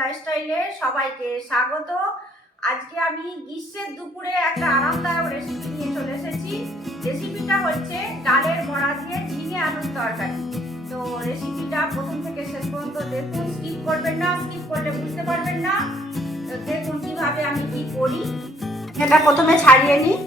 লাইফস্টাইলে সবাইকে স্বাগত। আজকে আমি গ্রীষ্মের দুপুরে একটা আরামদায়ক রেসিপি নিয়ে চলে এসেছি। রেসিপিটা হচ্ছে ডালের বড়া দিয়ে ঝিঙে আলুর তরকারি। তো রেসিপিটা প্রথম থেকে শেষ পর্যন্ত দেখুন, স্কিপ করবেন না, স্কিপ করলে বুঝতে পারবেন না। তো দেখুন কিভাবে আমি কি করি। এটা প্রথমে ছাড়িয়ে নিই।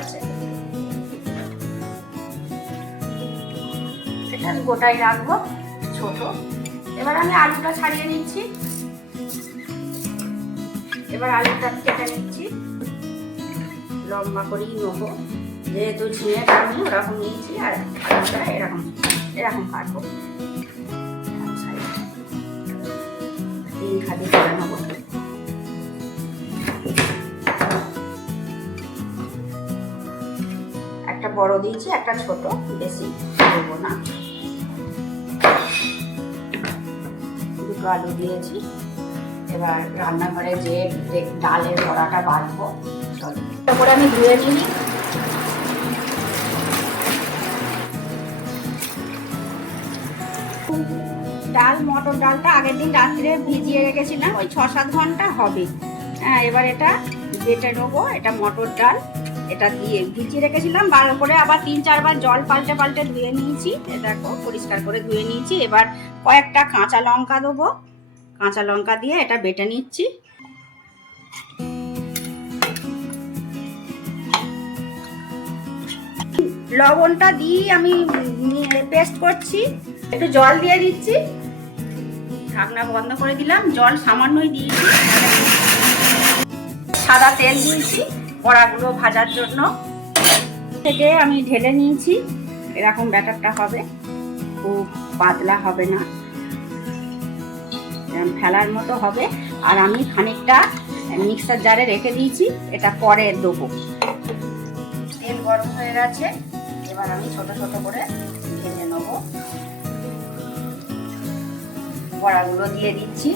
আছে এটা গোটাই রাখবো ছোট। এবার আমি আলুটা ছাড়িয়ে নিচ্ছি। এবার আলুটা কেটে নিচ্ছি, লম্বা করেই নেবো, যেহেতু ঝিঙেটা আমি ওরকম নিয়েছি আর আলুটা এরকম এরকম কাটবো। তিন খাদি করে নেবো। একটা বড় দিয়েছি, একটা ছোট, বেশি দেবো না। দুটো আলু দিয়েছি। এবার রান্নাঘরে যে ডালের বড়াটা বাড়বো, তারপরে আমি ধুয়ে নিই। মটর ডালটা আগের দিন রাত্রে ভিজিয়ে রেখেছিলাম, ওই 6-7 ঘন্টা হবে। হ্যাঁ, এবার এটা বেটে নেবো। এটা মটর ডাল, এটা দিয়ে ভিজিয়ে রেখেছিলাম, ভালো করে আবার 3-4 বার জল পাল্টে পাল্টে ধুয়ে নিয়েছি। দেখো পরিষ্কার করে ধুয়ে নিয়েছি। এবার কয়েকটা কাঁচা লঙ্কা দেবো, কাঁচা লঙ্কা দিয়ে এটা বেটে নিচ্ছি। লবণটা দিয়ে আমি পেস্ট করছি। একটু জল দিয়ে দিচ্ছি, ঢাকনা বন্ধ করে দিলাম। জল সামান্যই দিয়েছি। সাদা তেল দিয়েছি বড়াগুলো ভাজার জন্য। থেকে আমি ঢেলে নিয়েছি। এরকম ব্যাটারটা হবে, খুব পাতলা হবে না, ফেলার মতো হবে। আর আমি খানিকটা মিক্সার জারে রেখে দিয়েছি, এটা পরে দেবো। তেল গরম হয়ে গেছে, এবার আমি ছোট ছোট করে ভেজে নেবো। বড়াগুলো দিয়ে দিচ্ছি।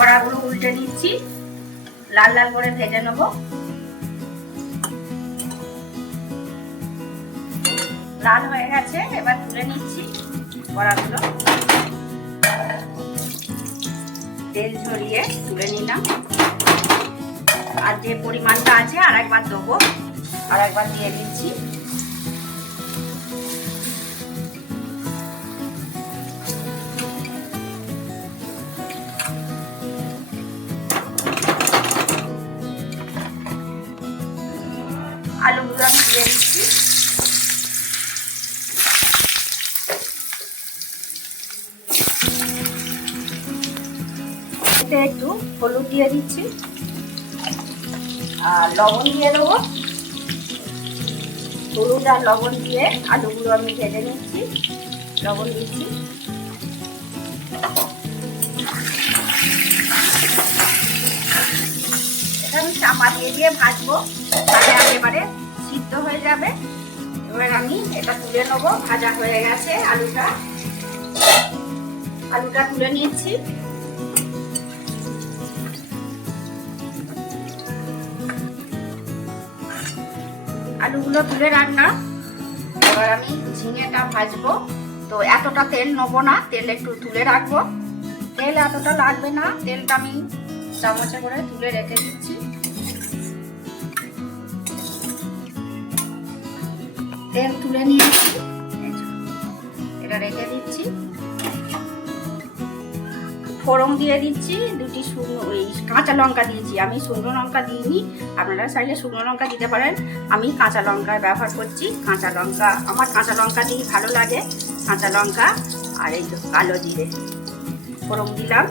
বড়াগুলো উল্টে নিচ্ছি, লাল লাল করে ভেজে নেবো। লাল হয়ে গেছে, এবার তুলে নিচ্ছি বড়াগুলো। তেল ঝরিয়ে তুলে নিলাম। আর যে পরিমাণটা আছে আর একবার দেবো, আর একবার দিয়ে দিচ্ছি। আলুগুলো আমি দিয়ে দিচ্ছি। এতে একটু হলুদ দিয়ে দিচ্ছি আর লবণ দিয়ে দেবো। হলুদ আর লবণ দিয়ে আলুগুলো আমি ভেজে নিচ্ছি। লবণ দিচ্ছি। এটা আমি চাপা দিয়ে ভাজবো, তাহলে একেবারে সিদ্ধ হয়ে যাবে। এবার আমি এটা তুলে নেবো। ভাজা হয়ে গেছে আলুটা তুলে নিচ্ছি। আলুগুলো তুলে রাখলাম। এবার আমি ঝিঙেটা ভাজবো। তো এতটা তেল নেবো না, তেল একটু তুলে রাখবো। তেল এতটা লাগবে না, তেলটা আমি চামচে করে তুলে রেখে দিচ্ছি। তেল তুলে নিয়েছি, এটা রেখে দিচ্ছি। ফোড়ন দিয়ে দিচ্ছি। দুটি কাঁচা লঙ্কা দিয়েছি, আমি শুকনো লঙ্কা দিইনি, আপনারা চাইলে শুকনো লঙ্কা দিতে পারেন। আমি কাঁচা লঙ্কা ব্যবহার করছি। কাঁচা লঙ্কা আমার কাঁচা লঙ্কা দিয়ে ভালো লাগে। কাঁচা লঙ্কা আর এই কালো জিরে ফোড়ন দিলাম।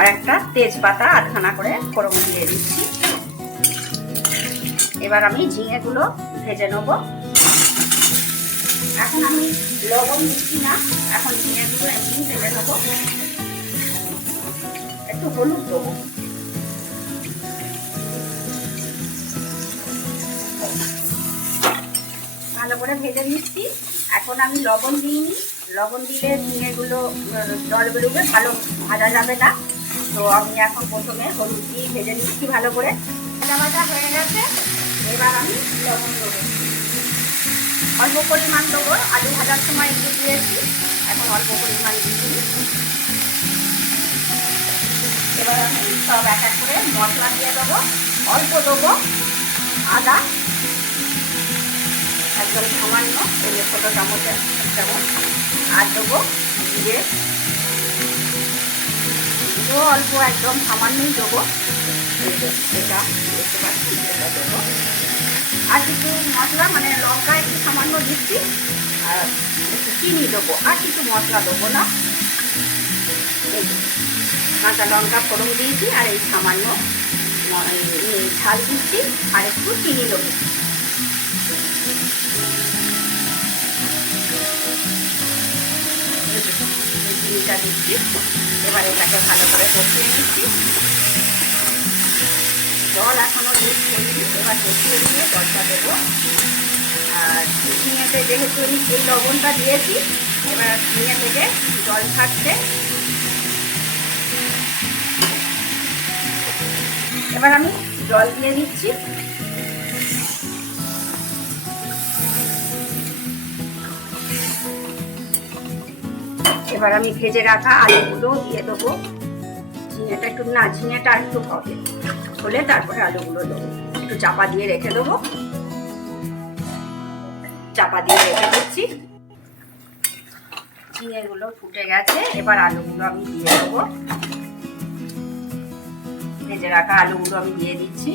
আর একটা তেজপাতা আধখানা করে ফোড়ন দিয়ে দিচ্ছি। এবার আমি ঝিঙেগুলো ভেজে নেব। এখন আমি লবণ দিচ্ছি না, এখন ঝিঙেগুলো এমনি ভেজে নেব। একটু হলুদ দেবো। ভালো করে ভেজে নিচ্ছি। এখন আমি লবণ দিইনি, লবণ দিলে ঝিঙেগুলো জল বেরোবে, ভালো ভাজা যাবে না। তো আমি এখন প্রথমে হলুদ দিয়ে ভেজে নিচ্ছি ভালো করে। ভাজা হয়ে গেছে, এবার আমি লবণ দেবো। অল্প পরিমাণ দেবো, আলু ভাজার সময় একটু দিয়েছি, এখন অল্প পরিমাণ দিচ্ছি। এবার আমি সব এক এক করে মশলা দিয়ে দেবো। অল্প দেবো আদা, একদম সামান্য, এই ছোটো চামচের চামচ। আর দেবো জিরে, জিরেও অল্প একদম সামান্যই দেবো। এটা দেখতে পাচ্ছি, এটা দেবো। আর কিছু মশলা মানে লঙ্কা একটু সামান্য দিচ্ছি, আর একটু চিনি দেবো, আর কিছু মশলা দেবো না। কাঁচা লঙ্কা ফোড়ন দিয়েছি, আর এই সামান্য ঝাল দিচ্ছি, আর একটু চিনি দেবো। চিনিটা দিচ্ছি। এবার এটাকে ভালো করে কষিয়ে নিচ্ছি। জল এখনো দুধ করিনি, এবার কষিয়ে নিয়ে জলটা দেবো। আর ঝিঙেতে যেহেতু আমি এই লবণটা দিয়েছি, এবার ঝিঙে থেকে জল ছাড়ছে। এবার আমি জল দিয়ে দিচ্ছি। এবার আমি ভেজে রাখা আলুগুলো দিয়ে দেবো। ঝিঙেটা একটু হবে হলে তারপরে আলুগুলো দেবো। একটু চাপা দিয়ে রেখে দেবো। চাপা দিয়ে রেখে দিচ্ছি। ঝিঙেগুলো ফুটে গেছে, এবার আলুগুলো আমি দিয়ে দেবো। ভেজে রাখা আলুগুলো আমি দিয়ে দিচ্ছি।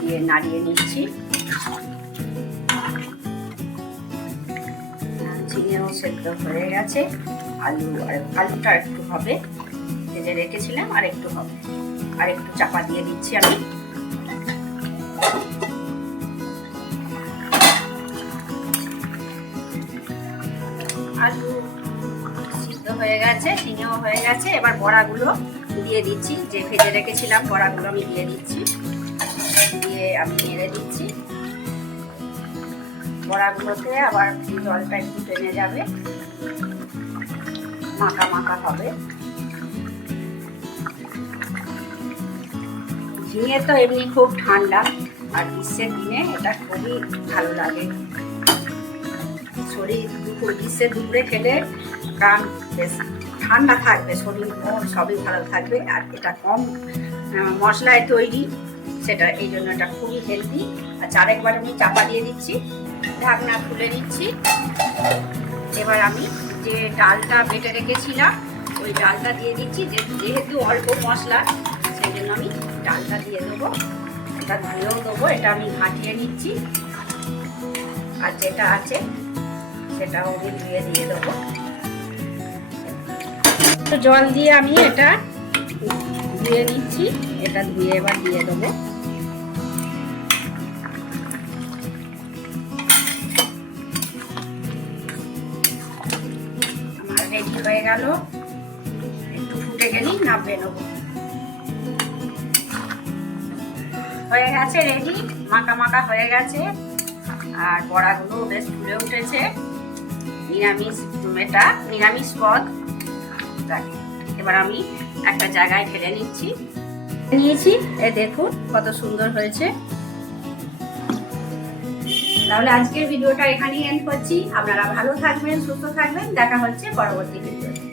দিয়ে নাড়িয়ে নিচ্ছি। ঝিঙেও সেদ্ধ হয়ে গেছে। আলুটা একটু হবে, ভেজে রেখেছিলাম, আর একটু হবে। আর একটু চাপা দিয়ে দিচ্ছি আমি। আলু সিদ্ধ হয়ে গেছে, ঝিঙেও হয়ে গেছে। এবার বড়াগুলো দিয়ে দিচ্ছি, যে ভেজে রেখেছিলাম বড়াগুলো আমি দিয়ে দিচ্ছি। দিয়ে আমি নেড়ে দিচ্ছি। বড়াগুলোতে আবার জলটা একটু টেনে যাবে, মাখা মাখা হবে। ঝিঙে তো এমনি খুব ঠান্ডা, আর গ্রীষ্মের দিনে এটা খুবই ভালো লাগে। শরীর গ্রীষ্মের দুপুরে খেলে প্রাণ বেশ ঠান্ডা থাকবে, শরীর মন সবই ভালো থাকবে। আর এটা কম মশলায় তৈরি, সেটা এই জন্য এটা খুবই হেলদি। আচ্ছা, আরেকবার আমি চাপা দিয়ে দিচ্ছি, ঢাকনা খুলে নিচ্ছি। এবার আমি যে ডালটা বেটে রেখেছিলাম ওই ডালটা দিয়ে দিচ্ছি। যেহেতু অল্প মশলা, সেই জন্য আমি ডালটা দিয়ে দেবো। এটা ধুয়েও দেবো, এটা আমি ঘাঁটিয়ে নিচ্ছি। আর যেটা আছে সেটাও আমি ধুয়ে দিয়ে দেবো। তো জল দিয়ে আমি এটা ধুয়ে নিচ্ছি। এটা ধুয়ে এবার দিয়ে দেবো। আমার রেডি হয়ে গেল। একটু ফুটে গেলেই নামিয়ে নেবো। হয়ে গেছে রেডি, মাখা মাখা হয়ে গেছে। আর বড়াগুলো বেশ ফুলে উঠেছে। নিরামিষ পদ। এবার আমি একটা জায়গায় ঢেলে নিয়েছি। এই দেখুন কত সুন্দর হয়েছে। তাহলে আজকের ভিডিওটা এখানেই এন্ড করছি। আপনারা ভালো থাকবেন, সুস্থ থাকবেন। দেখা হচ্ছে পরবর্তী ভিডিওতে।